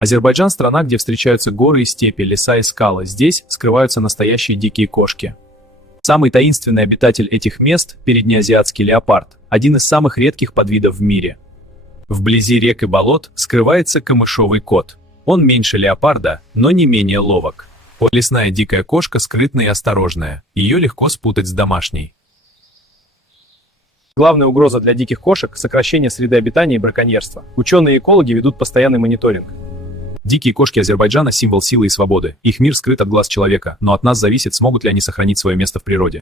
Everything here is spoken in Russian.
Азербайджан – страна, где встречаются горы и степи, леса и скалы. Здесь скрываются настоящие дикие кошки. Самый таинственный обитатель этих мест – переднеазиатский леопард, один из самых редких подвидов в мире. Вблизи рек и болот скрывается камышовый кот. Он меньше леопарда, но не менее ловок. Лесная дикая кошка скрытная и осторожная, ее легко спутать с домашней. Главная угроза для диких кошек – сокращение среды обитания и браконьерство. Ученые и экологи ведут постоянный мониторинг. Дикие кошки Азербайджана – символ силы и свободы. Их мир скрыт от глаз человека, но от нас зависит, смогут ли они сохранить свое место в природе.